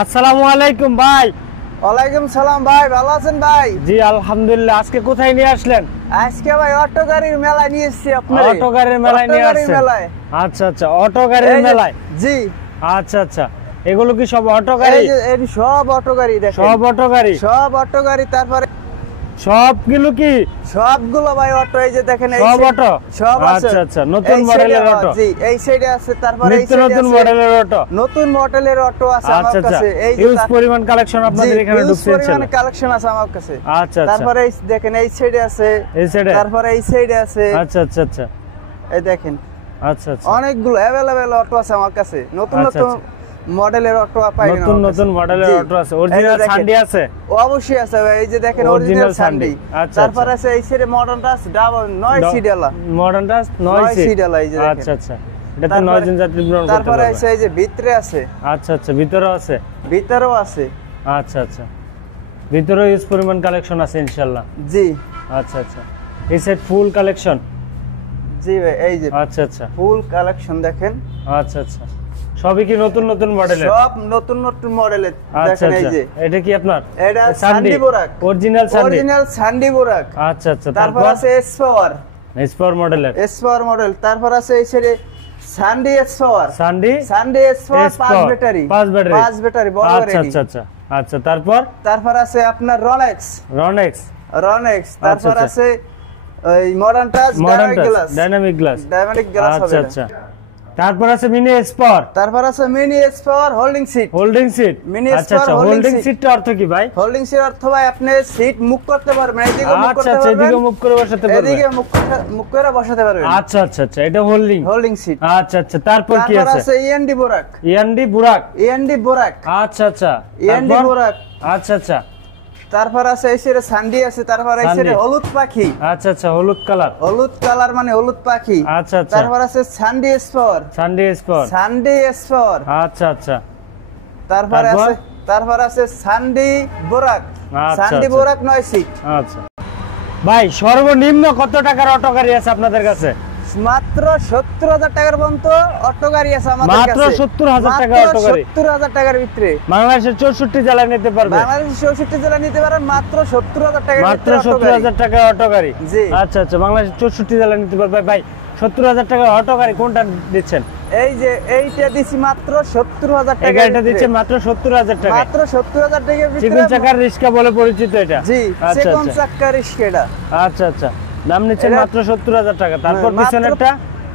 আসসালামু আলাইকুম ভাই। ওয়ালাইকুম সালাম ভাই, ভালো আছেন ভাই? জি আলহামদুলিল্লাহ। আজকে কোথায় নিয়ে আসলেন? আজকে ভাই অটো গাড়ির মেলায় নিয়ে এসেছি আপনার। অটো গাড়ির মেলায় নিয়ে আসছেন? আচ্ছা আচ্ছা, অটো গাড়ির মেলায়। জি আচ্ছা আচ্ছা, এগুলো কি সব অটো গাড়ি? এই সব অটো গাড়ি দেখেন। সব অটো গাড়ি? সব অটো গাড়ি। তারপরে সবগুলো কি? সবগুলো ভাই অটো। এই যে দেখেন সব অটো? সব আছে। আচ্ছা আচ্ছা, নতুন মডেলের অটো? জি এই সাইডে আছে। তারপরে এই সাইডে নতুন মডেলের অটো? নতুন মডেলের অটো আছে আমার আচ্ছা কাছে। এই যে হিউজ পরিমাণ কালেকশন আপনাদের এখানে ঢুকছে। হিউজ পরিমাণ কালেকশন আছে আমার কাছে। আচ্ছা আচ্ছা, তারপরে এই দেখেন এই সাইডে আছে, এই সাইডে, তারপরে এই সাইডে আছে। আচ্ছা আচ্ছা আচ্ছা, এই দেখেন আচ্ছা আচ্ছা, অনেকগুলো अवेलेबल অটো আছে আমার কাছে। নতুন আচ্ছা, নতুন মডেলের অটো পাবেন। নতুন নতুন মডেলের অটো আছে। অরিজিনাল সান্ডি আছে? অবশ্যই আছে ভাই। এই যে দেখেন অরিজিনাল সান্ডি। আচ্ছা, তারপর আছে এই সাইডে মডার্ন টাচ ডাবল 9 সিডালা। মডার্ন টাচ 9 সিডালা। এই যে দেখেন। আচ্ছা আচ্ছা, এটা তো 9 জন যাত্রী গ্রহণ করতে পারবে। তারপরে আছে এই যে ভিতরে আছে। আচ্ছা আচ্ছা, ভিতরেও আছে? ভিতরেও আছে। আচ্ছা আচ্ছা, ভিতরেও ইউজ পরিমাণ কালেকশন আছে ইনশাআল্লাহ। জি আচ্ছা আচ্ছা, এই সেট ফুল কালেকশন? জি ভাই এই যে আচ্ছা আচ্ছা, ফুল কালেকশন দেখেন। আচ্ছা আচ্ছা, সবই কি নতুন নতুন মডেলের? সব নতুন নতুন মডেলের আচ্ছা দেখেন। এই আচ্ছা, যে এটা কি আপনার? এটা সান্ডি বোরাক, অরিজিনাল সান্ডি? অরিজিনাল সান্ডি বোরাক। আচ্ছা আচ্ছা, তারপর আছে এস পাওয়ার, এস পাওয়ার মডেলের? S power model. তারপর আছে এই সাইডে সান্ডি S power, সান্ডি, সান্ডি S power 5 battery, 5 battery বড় গাড়ি। আচ্ছা আচ্ছা আচ্ছা আচ্ছা, তারপর আছে আপনার রনেক্স, রনেক্স, রনেক্স। তারপর আছে এই modern touch dynamic glass, dynamic glass হবে। আচ্ছা আচ্ছা, তারপর আছে মিনি স্পার, তারপর আছে mini S power holding seat, holding seat. Mini আচ্ছা আচ্ছা, হোল্ডিং সিটটা অর্থ কি ভাই? হোল্ডিং সিট অর্থ ভাই আপনি সিট মুভ করতে পারবেন, এদিকে মুভ করতে আচ্ছা আচ্ছা, পারবেন, এদিকে মুভ করে বসাতে পারবেন, এদিকে মুভ করে বসাতে পারবেন। আচ্ছা আচ্ছা আচ্ছা, এটা হোল্ডিং সিট। আচ্ছা আচ্ছা, তারপর কি আছে? তারপর আছে ইএনডি বোরাক, ইএনডি বুরাক, ইএনডি বোরাক। আচ্ছা আচ্ছা, ইএনডি বোরাক। আচ্ছা আচ্ছা, তারপর আছে এই সাইডে সান্ডি আছে। তারপর এই সাইডে হলুদ পাখি। আচ্ছা আচ্ছা, হলুদ কালার, হলুদ কালার মানে হলুদ পাখি। আচ্ছা আচ্ছা, তারপর আছে সান্ডি S power, সান্ডি spare, সান্ডি S power. আচ্ছা আচ্ছা, তারপর আছে সান্ডি বোরাক, আচ্ছা, সান্ডি আচ্ছা। বোরাক 9 সিট। আচ্ছা ভাই, সর্বনিম্ন কত টাকার অটো গাড়ি আছে আপনাদের কাছে? মাত্র 70,000 টাকার পর্যন্ত অটো গাড়ি আছে আমাদের কাছে। মাত্র 70,000 টাকা অটো গাড়ি? 70,000 টাকার ভিতরে বাংলাদেশের 64 জেলায় নিতে পারবে? বাংলাদেশের 64 জেলা নিতে পারেন মাত্র 70,000 টাকার মাত্র ভিতরে। 70,000 টাকা অটো গাড়ি? জি। আচ্ছা আচ্ছা, বাংলাদেশের 64 জেলায় নিতে পারবে। ভাই 70,000 টাকার অটো গাড়ি কোনটা দিচ্ছেন? এই যে এইটা দিছি মাত্র 70,000 টাকা। এই গাড়িটা দিচ্ছে মাত্র 70,000 টাকা? মাত্র 70,000 টাকার ভিতরে। চিকন চাকার রিস্কা বলে পরিচিত এটা? জি, আচ্ছা চিকন আচ্ছা, চাকার রিস্কা এটা। আচ্ছা আচ্ছা, দাম নিচ্ছে এটা- মাত্র 70,000 টাকা। তারপর মাত্র- পিছনেরটা?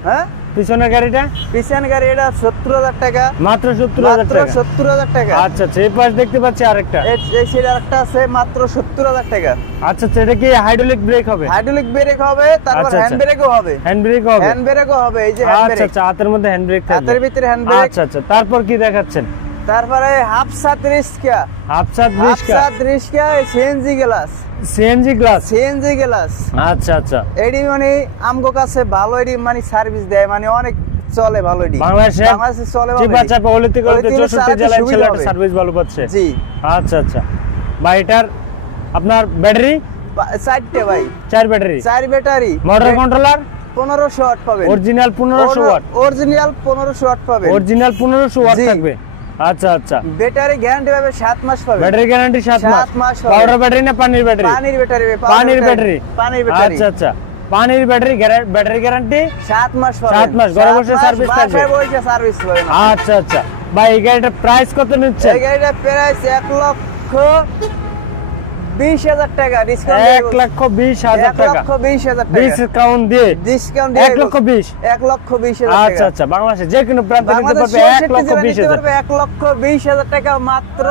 হ্যাঁ, পিছনের গাড়িটা? পিছন গাড়ি এটা 70,000 টাকা। মাত্র 70,000 মাত্র টাকা? 70,000 টাকা। আচ্ছা আচ্ছা, এই পাশ দেখতে পাচ্ছি আরেকটা। এই সাইডে আরেকটা আছে মাত্র 70,000 টাকা। আচ্ছা আচ্ছা, এটা কি হাইড্রোলিক ব্রেক হবে? হাইড্রোলিক ব্রেক হবে, তারপর আচ্ছা, হ্যান্ড আচ্ছা। ব্রেকও হবে। হ্যান্ড ব্রেক হবে? হ্যান্ড ব্রেকও হবে। এই যে হ্যান্ড আচ্ছা ব্রেক, আচ্ছা, হাতের মধ্যে হ্যান্ড ব্রেক থাকবে? হাতের ভিতরে হ্যান্ড ব্রেক। আচ্ছা আচ্ছা, তারপর কি দেখাচ্ছেন? তারপরে হাফসাত রিস্কা, হাফসাত রিস্কা, হাফসাত রিস্কা CNG glass, CNG glass, CNG glass. আচ্ছা আচ্ছা, এডি মানে আমগো কাছে ভালো, এডি মানে সার্ভিস দেয়, মানে অনেক চলে ভালো। এডি বাংলাদেশে চলে ভালো। চিপা চাপা হলিতে করতে 64 জেলায় ছেলেটা সার্ভিস ভালো পাচ্ছে? জি। আচ্ছা আচ্ছা, ভাই এটার আপনার ব্যাটারি? 4টে ভাই, 4 battery? 4 battery. Motor controller? 1500 watt পাবেন। Original 1500 watt? অরিজিনাল 1500 ওয়াট পাবেন। অরিজিনাল 1500 ওয়াট জি। থাকবে? আচ্ছা আচ্ছা, ব্যাটারি গ্যারান্টি পাবে 7 মাস পাবে। ব্যাটারি গ্যারান্টি 7 মাস? 7 মাস হবে। পাউডার ব্যাটারি না পানির ব্যাটারি? পানির ব্যাটারি, পানির ব্যাটারি? পানির ব্যাটারি। আচ্ছা আচ্ছা, পানির ব্যাটারি, ব্যাটারি গ্যারান্টি 7 মাস পাবেন। 7 মাস ঘরে বসে সার্ভিস থাকবে? বাসায় বসে সার্ভিস পাবেন। আচ্ছা আচ্ছা, ভাই এই গাড়িটার প্রাইস কত নিচ্ছে? এই গাড়িটা প্রাইস 1,20,000 টাকা। ডিসকাউন্ট 1,20,000 টাকা? 1,20,000 টাকা ডিসকাউন্ট দিয়ে? ডিসকাউন্ট দিয়ে 1,20,000? 1,20,000 টাকা। আচ্ছা আচ্ছা, বাংলাদেশে যে কোনো প্রান্তে নিতে পারবে 1,20,000? 1,20,000 টাকা মাত্র।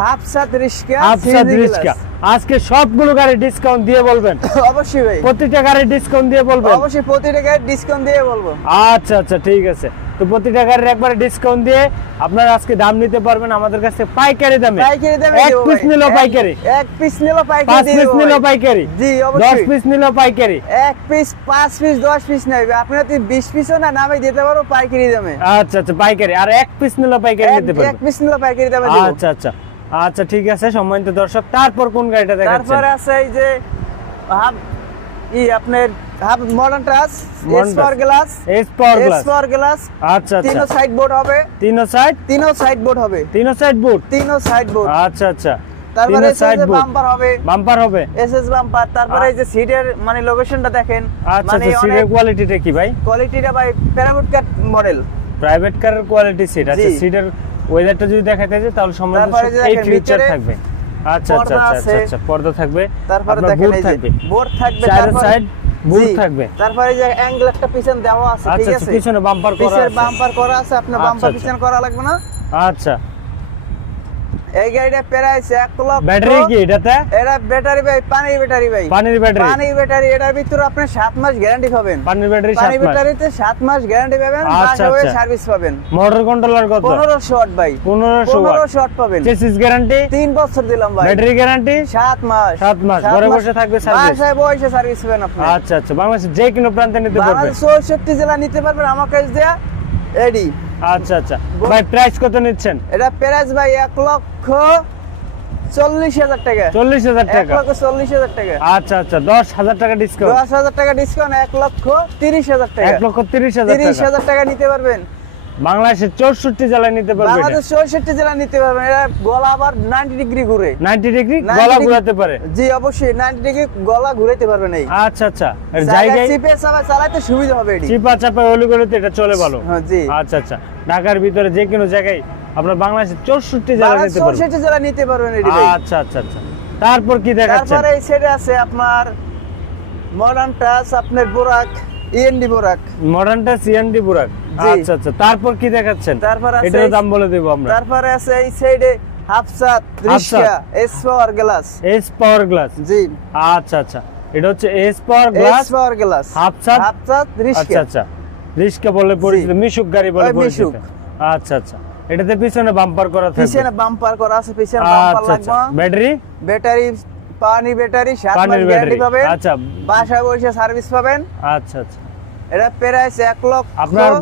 হাফসাত রিস্কা, আফসাদ রিস্কা। আজকে সবগুলো গাড়ি ডিসকাউন্ট দিয়ে বলবেন? অবশ্যই ভাই, প্রতিটা গাড়ি ডিসকাউন্ট দিয়ে বলবেন? অবশ্যই প্রতিটা গাড়ি ডিসকাউন্ট দিয়ে বলবো। আচ্ছা আচ্ছা, ঠিক আছে। তো প্রতিটা গাড়ির একবারে ডিসকাউন্ট দিয়ে আপনারা আজকে দাম নিতে পারবেন আমাদের কাছে পাইকারি দামে? পাইকারি দামে এক দেব পিস ভাই। নিলো পাইকারি? এক পিস নিলো পাইকারি 5 দিয়ে পিস দেব নিলো ভাই। পাইকারি? জি 10 অবশ্যই। পিস নিলো পাইকারি? এক পিস, 5 পিস, 10 পিস নেবে আপনি, যদি 20 পিসও না নামে দিতে পারো পাইকারি দামে। আচ্ছা আচ্ছা, পাইকারি। আর এক পিস নিলো পাইকারি নিতে এক পারবেন? পিস নিলো পাইকারি দামে দেব। আচ্ছা আচ্ছা আচ্ছা, ঠিক আছে সম্মানিত দর্শক। তারপর কোন গাড়িটা দেখাচ্ছেন? তারপরে আছে এই যে ই আপনার modern touch Modern S power touch। Glass S power S glass. Power glass আচ্ছা আচ্ছা। তিনও সাইড বোর্ড হবে, তিনও সাইড হবে তিনও সাইড বুট। তিনও সাইড বোর্ড। আচ্ছা আচ্ছা। তারপরে তিনও সাইড বুট। বাম্পার হবে, বাম্পার হবে। SS bumper. তারপরে এই যে সিটের মানে লোকেশনটা দেখেন, আচ্ছা মানে আচ্ছা। সিটের কোয়ালিটিটা কি ভাই? কোয়ালিটিটা ভাই প্যারামিড কাট মডেল। প্রাইভেট কারের কোয়ালিটি সিট। আচ্ছা জি। সিটের ওয়েদারটা যদি দেখাতে যায় তাহলে সম্বন্ধে তারপরে যে এই দেখেন ফিচার ভিতরে থাকবে। আচ্ছা আচ্ছা পর্দা আচ্ছা আছে। আচ্ছা। পর্দা থাকবে। তারপরে আপনার দেখেন বুট এই যে থাকবে। বোর্ড থাকবে, চার তারপরে সাইড বুট জি, থাকবে। তারপরে যে অ্যাঙ্গেল একটা পিছন দেওয়া আছে, ঠিক আচ্ছা আছে? আচ্ছা। পিছনে বাম্পার করা পিছের আছে। বাম্পার করা আছে, আপনার আচ্ছা, বাম্পার আচ্ছা। পিছন করা লাগবে না। আচ্ছা। এই গাড়িটা প্রাইস 1 লক্ষ। ব্যাটারি কি এটাতে? এটা ব্যাটারি ভাই, পানির ব্যাটারি ভাই, পানির ব্যাটারি। পানির ব্যাটারি। এটার ভিতরে আপনি 7 মাস গ্যারান্টি পাবেন। পানির ব্যাটারি 7 পানির মাস। ব্যাটারিতে 7 মাস গ্যারান্টি পাবেন, আচ্ছা, বাসা আচ্ছা। সার্ভিস পাবেন। মোটর কন্ট্রোলার কত? 1500 ওয়াট ভাই, 1500 ওয়াট। 1500 ওয়াট পাবেন। Chassis guarantee? 3 বছর দিলাম ভাই। Battery guarantee? 7 মাস। 7 মাস। ঘরে বসে থাকবে সার্ভিস। বাসায় বসে সার্ভিস পাবেন আপনি। আচ্ছা আচ্ছা। বাংলাদেশের যে কোনো প্রান্তে নিতে পারবে। বাংলাদেশ 64 জেলা নিতে পারবেন আমার কাছে দেয়া এডি। আচ্ছা আচ্ছা। ভাই প্রাইস কত নিচ্ছেন? এটা প্রাইস ভাই 1,40,000 টাকা। 40,000 টাকা। 1,40,000 টাকা। আচ্ছা আচ্ছা। 10,000 টাকা ডিসকাউন্ট। 10,000 টাকা ডিসকাউন্ট, 1,30,000 টাকা। 1,30,000 টাকা। 30,000 টাকা নিতে পারবেন। বাংলাদেশের 64 জেলায় নিতে পারবে। বাংলাদেশ 64 জেলা নিতে পারবেন। এটা গলা আবার 90 ডিগ্রি ঘুরে। 90 ডিগ্রি 90 গলা ডিগ্রি- ঘোরাতে পারে। জি অবশ্যই 90 ডিগ্রি গলা ঘুরাইতে পারবেন। এই আচ্ছা আচ্ছা। এর জায়গায় চিপে চালাতে সুবিধা হবে এডি। চিপা চাপা অলিগলিতে এটা চলে ভালো। হ্যাঁ জি। আচ্ছা আচ্ছা। ঢাকার ভিতরে যে কোনো জায়গায় আপনার বাংলাদেশের 64 জেলায় বাংলাদেশ নিতে পারবে। 64 জেলা নিতে পারবেন এডি ভাই। আচ্ছা আচ্ছা আচ্ছা। তারপর কি দেখাচ্ছেন? তারপরে এই সাইডে আছে আপনার মডার্ন টাচ, আপনার বোরাক, ইএনডি বোরাক। মডার্নটা সিএনডি বুরাক। জি। আচ্ছা আচ্ছা। তারপর কি দেখাচ্ছেন? তারপর আছে এটার দাম বলে দেব আমরা। তারপরে আছে এই সাইডে হাফসাত, রিস্কা, S power glass. S power glass. জি, আচ্ছা আচ্ছা। এটা হচ্ছে S power S glass. Power glass, হাফসাত। হাফসাত, আচ্ছা রিস্কা। আচ্ছা। রিস্কা বলে পরিচিত, মিশুক গাড়ি বলে ওই পরিচিত। মিশুক। আচ্ছা আচ্ছা। এটাতে পিছনে বাম্পার করা থাকবে। পিছনে বাম্পার করা আছে, পিছনে বাম্পার আচ্ছা আচ্ছা। লাগবে। ব্যাটারি? ব্যাটারি, পানি ব্যাটারি, 7 মাস পানির গ্যারান্টি ব্যাটারি। পাবেন। আচ্ছা। বাসায় বসে সার্ভিস পাবেন। আচ্ছা আচ্ছা। এটা প্রাইস 1 লক্ষ। আপনার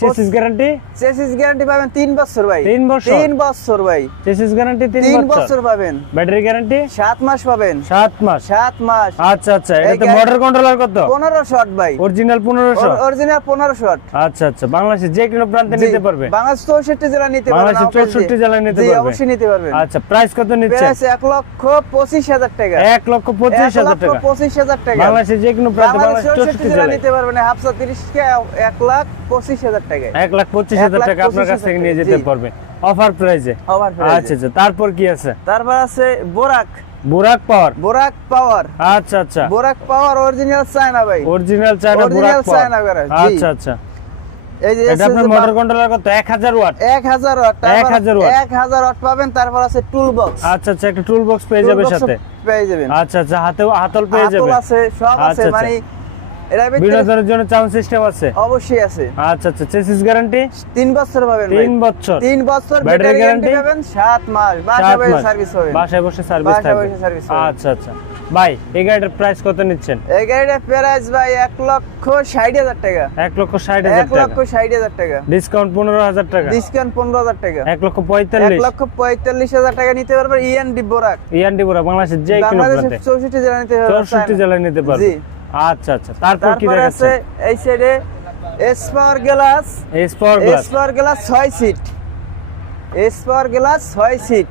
চেসিস গ্যারান্টি? চেসিস গ্যারান্টি পাবেন 3 বছর ভাই। 3 বছর? 3 বছর ভাই। চেসিস গ্যারান্টি 3 3 বছর বছর। পাবেন। Battery guarantee? 7 মাস পাবেন। 7 মাস। 7 মাস। আচ্ছা আচ্ছা। এই এটাতে গাড়ি- মোটর কন্ট্রোলার কত? 1500 ওয়াট ভাই। অরিজিনাল 1500? Original 1500 watt. আচ্ছা আচ্ছা। বাংলাদেশের যে কোনো প্রান্তে নিতে পারবে। বাংলাদেশ 64 জেলা নিতে পারবেন। বাংলাদেশের আমার কাছে 64 জেলায় নিতে জি, পারবে। অবশ্যই নিতে পারবেন। আচ্ছা। প্রাইস কত নিচ্ছেন? প্রাইস 1,25,000 টাকা। 1,25,000 টাকা। 1,25,000 টাকা। বাংলাদেশের যে কোনো প্রান্তে বাংলাদেশ বাংলাদেশ 64 64 জেলা জেলায় নিতে পারবেন। হাফসা 30 কে 1,25,000 টাকা। 1,25,000 টাকা আপনার কাছ থেকে নিয়ে যেতে জি। পারবে অফার প্রাইসে। Over price. আচ্ছা আচ্ছা। তারপর কি আছে? তারপর আছে বোরাক, বুরাক পাওয়ার। বোরাক পাওয়ার। আচ্ছা আচ্ছা। বোরাক পাওয়ার অরিজিনাল চায়না ভাই। অরিজিনাল চায়না বুরাক Original পাওয়ার। চায়না করা, জি। আচ্ছা আচ্ছা। এই যে এটা আপনার মোটর কন্ট্রোলার কত? 1000 ওয়াট। 1000 ওয়াট। 1000 ওয়াট। 1000 ওয়াট পাবেন। তারপর আছে টুল বক্স। আচ্ছা আচ্ছা। একটা টুল বক্স পেয়ে যাবে সাথে। পেয়ে যাবেন। আচ্ছা আচ্ছা। হাতল পেয়ে হাতল যাবে। আছে, সব আছে, আচ্ছা, মানে এর ভিতরে বিনোদনের জন্য সাউন্ড সিস্টেম আছে। অবশ্যই আছে। আচ্ছা আচ্ছা। Chassis guarantee? 3 বছর পাবেন ভাই। 3 বছর। 3 বছর ব্যাটারি ব্যাটারি গ্যারান্টি? গ্যারান্টি পাবেন। 7 মাস বাসায় 7 বসে মাস। সার্ভিস পাবেন। বাসায় বসে সার্ভিস বাসায় থাকবে। বসে সার্ভিস পাবেন। আচ্ছা আচ্ছা। ভাই এই গাড়িটার প্রাইস কত নিচ্ছেন? এই গাড়িটার প্রাইস ভাই 1,60,000 টাকা। 1,60,000 টাকা। 1,60,000 টাকা। ডিসকাউন্ট 15,000 টাকা। ডিসকাউন্ট 15,000 টাকা। 1,45,000। 1,45,000 টাকা নিতে পারবেন। ইএনডি বোরাক। ইয়ান্ডি পুরা বাংলাদেশের যে কোনো বাংলাদেশের প্রান্তে 64 জেলা নিতে পারবেন। 64 জেলায় নিতে পারবে। জি। আচ্ছা আচ্ছা। তারপর কি তারপরে আছে দেখাচ্ছেন? এই সাইডে S power glass. S power glass. S power glass 6 sheet. S power glass 6 seat.